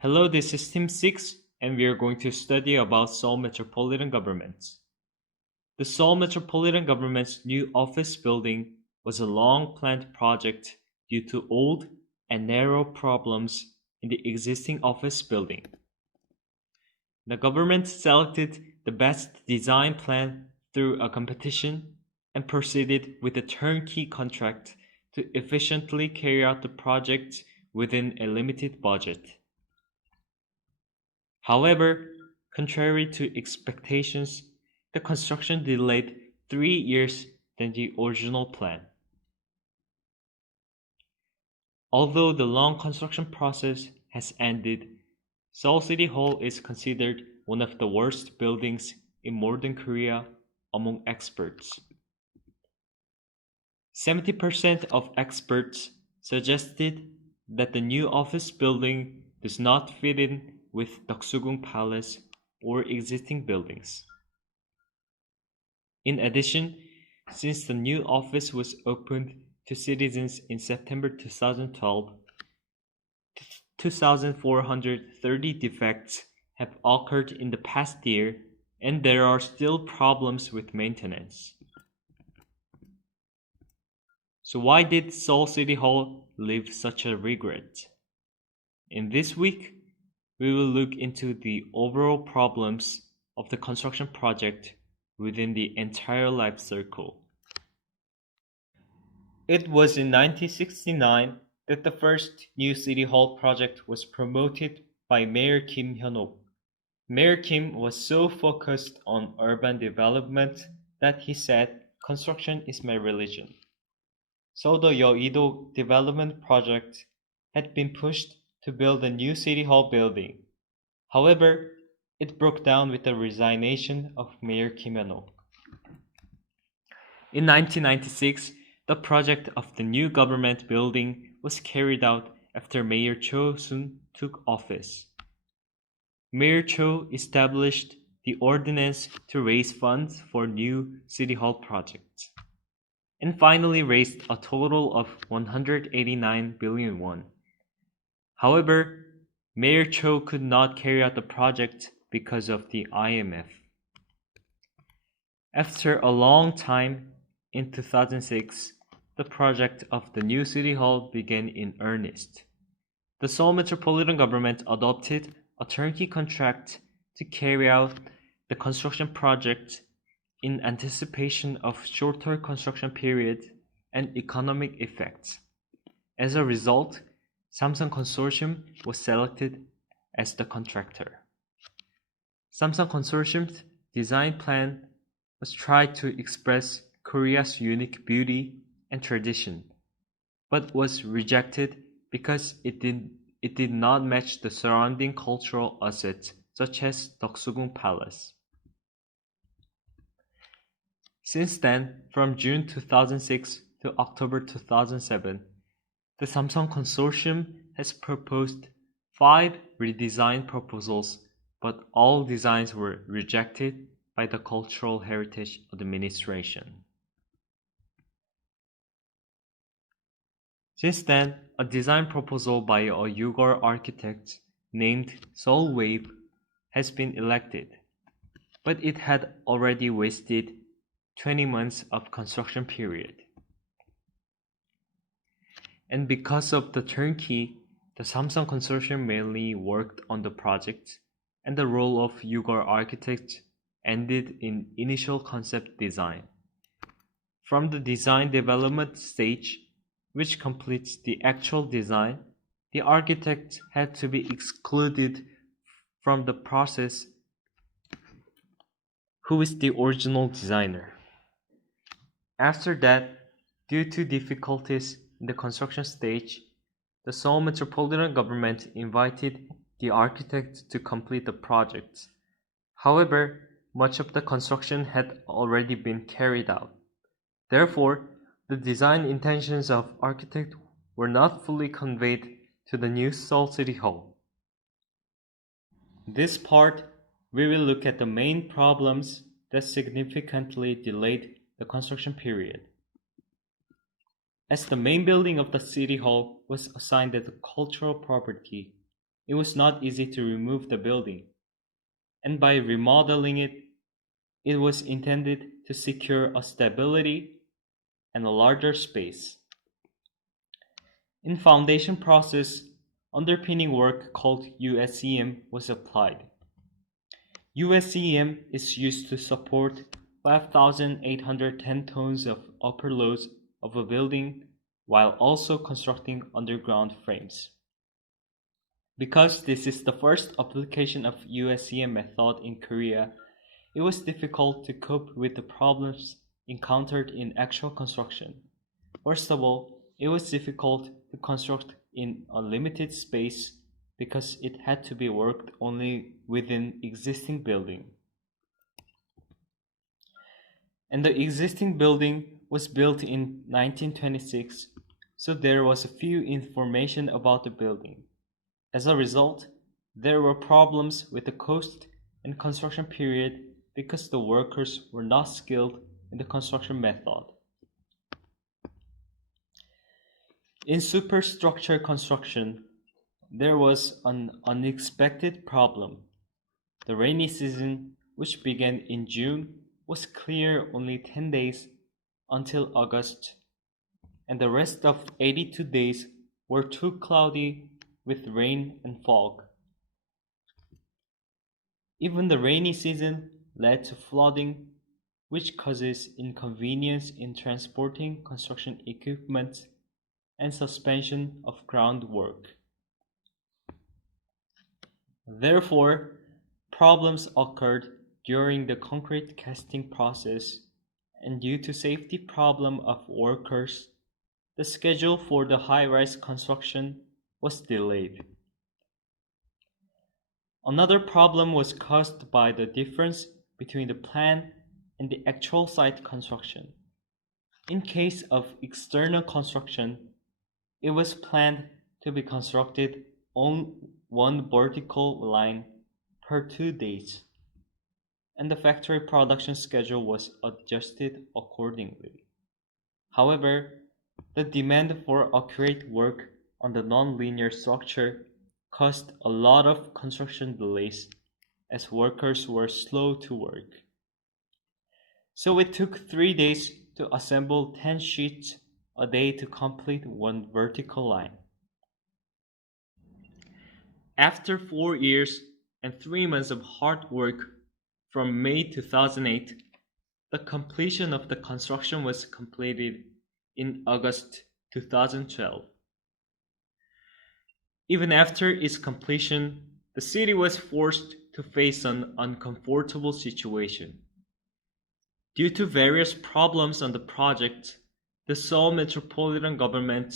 Hello, this is Team 6, and we are going to study about Seoul Metropolitan Government. The Seoul Metropolitan Government's new office building was a long-planned project due to old and narrow problems in the existing office building. The government selected the best design plan through a competition and proceeded with a turnkey contract to efficiently carry out the project within a limited budget. However, contrary to expectations, the construction delayed 3 years than the original plan. Although the long construction process has ended, Seoul City Hall is considered one of the worst buildings in modern Korea among experts. 70% of experts suggested that the new office building does not fit in with Doksugung Palace or existing buildings. In addition, since the new office was opened to citizens in September 2012, 2,430 defects have occurred in the past year, and there are still problems with maintenance. So why did Seoul City Hall leave such a regret? In this week, we will look into the overall problems of the construction project within the entire life cycle. It was in 1969 that the first new City Hall project was promoted by Mayor Kim Hyun-ok. Mayor Kim was so focused on urban development that he said, "Construction is my religion." So the Yeouido development project had been pushed to build a new City Hall building. However, it broke down with the resignation of Mayor Kim Hyun-ok. In 1996, the project of the new government building was carried out after Mayor Cho Soon took office. Mayor Cho established the ordinance to raise funds for new City Hall projects, and finally raised a total of 189 billion won. However, Mayor Cho could not carry out the project because of the IMF. After a long time, in 2006, the project of the new City Hall began in earnest. The Seoul Metropolitan Government adopted a turnkey contract to carry out the construction project in anticipation of shorter construction period and economic effects. As a result, Samsung Consortium was selected as the contractor. Samsung Consortium's design plan was tried to express Korea's unique beauty and tradition, but was rejected because it did not match the surrounding cultural assets such as Doksugung Palace. Since then, from June 2006 to October 2007, the Samsung Consortium has proposed 5 redesign proposals, but all designs were rejected by the Cultural Heritage Administration. Since then, a design proposal by a Uyghur architect named Seoul Wave has been elected, but it had already wasted 20 months of construction period. And because of the turnkey, the Samsung Consortium mainly worked on the project, and the role of Uyghur architect ended in initial concept design. From the design development stage, which completes the actual design, the architect had to be excluded from the process, who is the original designer. After that, due to difficulties in the construction stage, the Seoul Metropolitan Government invited the architect to complete the project. However, much of the construction had already been carried out. Therefore, the design intentions of architect were not fully conveyed to the new Seoul City Hall. This part, we will look at the main problems that significantly delayed the construction period. As the main building of the City Hall was assigned as a cultural property, it was not easy to remove the building, and by remodeling it, it was intended to secure a stability and a larger space. In foundation process, underpinning work called USEM was applied. USEM is used to support 5,810 tons of upper loads of a building while also constructing underground frames. Because this is the first application of USEM method in Korea, it was difficult to cope with the problems encountered in actual construction. First of all, it was difficult to construct in a limited space because it had to be worked only within existing building. And the existing building was built in 1926, so there was a few information about the building. As a result, there were problems with the cost and construction period because the workers were not skilled in the construction method. In superstructure construction, there was an unexpected problem. The rainy season, which began in June, was clear only 10 days until August, and the rest of 82 days were too cloudy with rain and fog. Even the rainy season led to flooding, which causes inconvenience in transporting construction equipment and suspension of groundwork. Therefore, problems occurred during the concrete casting process, and due to safety problem of workers, the schedule for the high-rise construction was delayed. Another problem was caused by the difference between the plan and the actual site construction. In case of external construction, it was planned to be constructed on one vertical line per 2 days, and the factory production schedule was adjusted accordingly. However, the demand for accurate work on the non-linear structure caused a lot of construction delays as workers were slow to work. So it took 3 days to assemble 10 sheets a day to complete one vertical line. After 4 years and 3 months of hard work from May 2008, the completion of the construction was completed in August 2012. Even after its completion, the city was forced to face an uncomfortable situation. Due to various problems on the project, the Seoul Metropolitan Government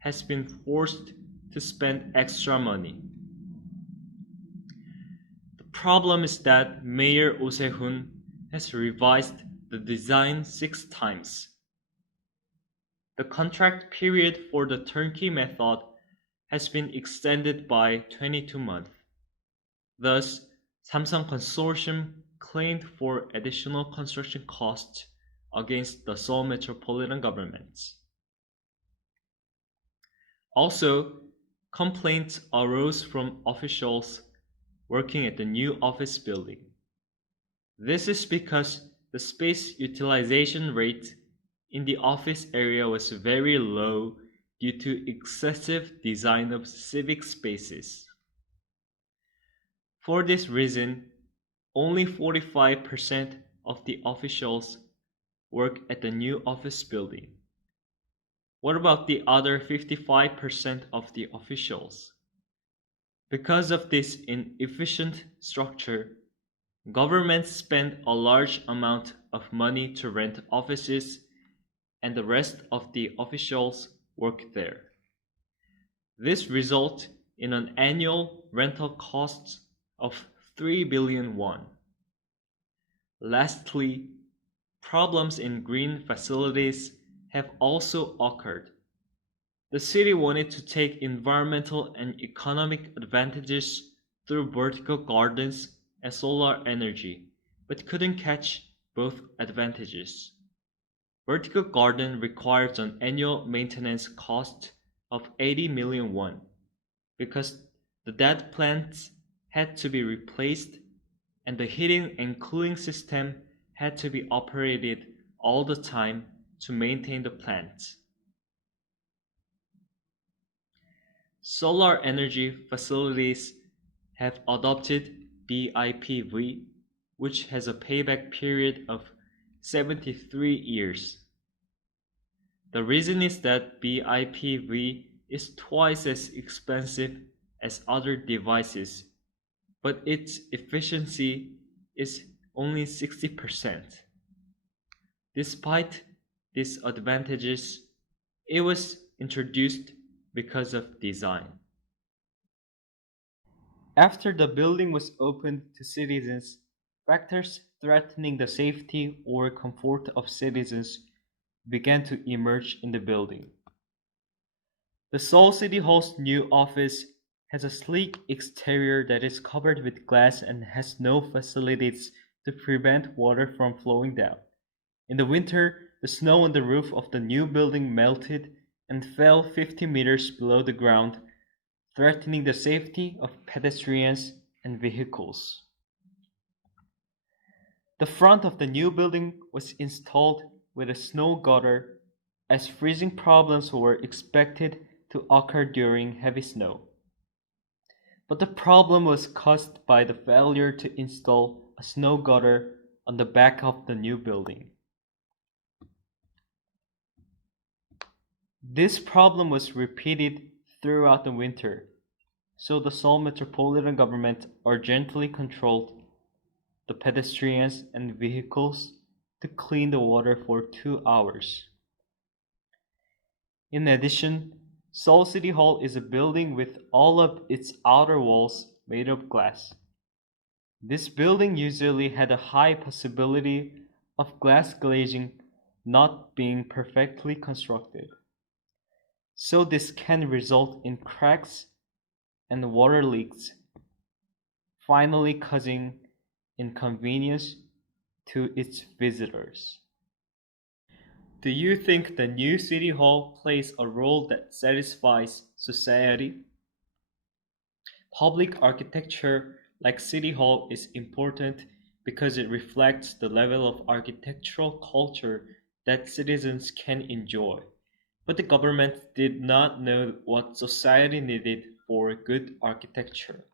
has been forced to spend extra money. The problem is that Mayor Oh Se-hoon has revised the design 6 times. The contract period for the turnkey method has been extended by 22 months. Thus, Samsung Consortium claimed for additional construction costs against the Seoul Metropolitan Government. Also, complaints arose from officials working at the new office building. This is because the space utilization rate in the office area was very low due to excessive design of civic spaces. For this reason, only 45% of the officials work at the new office building. What about the other 55% of the officials? Because of this inefficient structure, governments spend a large amount of money to rent offices, and the rest of the officials work there. This results in an annual rental cost of 3 billion won. Lastly, problems in green facilities have also occurred. The city wanted to take environmental and economic advantages through vertical gardens and solar energy, but couldn't catch both advantages. Vertical garden requires an annual maintenance cost of 80 million won because The dead plants had to be replaced, and the heating and cooling system had to be operated all the time to maintain the plant. Solar energy facilities have adopted BIPV, which has a payback period of 73 years. The reason is that BIPV is twice as expensive as other devices, but its efficiency is only 60%. Despite these advantages, it was introduced because of design. After the building was opened to citizens, factors threatening the safety or comfort of citizens began to emerge in the building. The Seoul City Hall's new office has a sleek exterior that is covered with glass and has no facilities to prevent water from flowing down. In the winter, the snow on the roof of the new building melted and fell 50 meters below the ground, threatening the safety of pedestrians and vehicles. The front of the new building was installed with a snow gutter, as freezing problems were expected to occur during heavy snow. But the problem was caused by the failure to install a snow gutter on the back of the new building. This problem was repeated throughout the winter, so the Seoul Metropolitan Government urgently controlled the pedestrians and vehicles to clean the water for 2 hours. In addition, Seoul City Hall is a building with all of its outer walls made of glass. This building usually had a high possibility of glass glazing not being perfectly constructed. So this can result in cracks and water leaks, finally causing inconvenience to its visitors. Do you think the new City Hall plays a role that satisfies society? Public architecture like City Hall is important because it reflects the level of architectural culture that citizens can enjoy. But the government did not know what society needed for good architecture.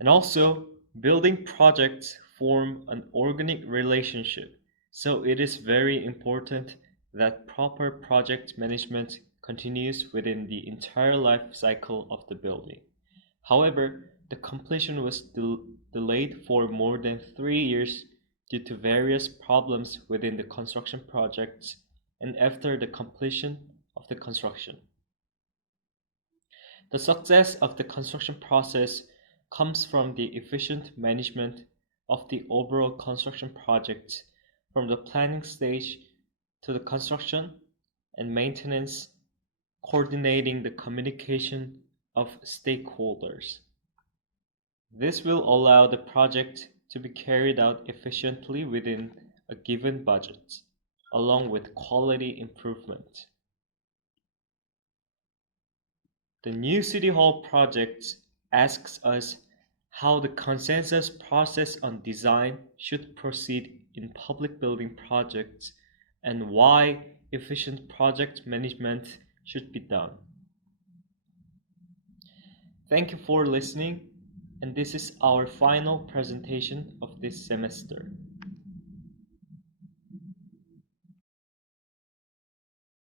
And also, building projects form an organic relationship, so it is very important that proper project management continues within the entire life cycle of the building. However, the completion was delayed for more than 3 years due to various problems within the construction projects and after the completion of the construction. The success of the construction process comes from the efficient management of the overall construction project from the planning stage to the construction and maintenance, coordinating the communication of stakeholders. This will allow the project to be carried out efficiently within a given budget, along with quality improvement. The new City Hall project asks us how the consensus process on design should proceed in public building projects and why efficient project management should be done. Thank you for listening, and this is our final presentation of this semester.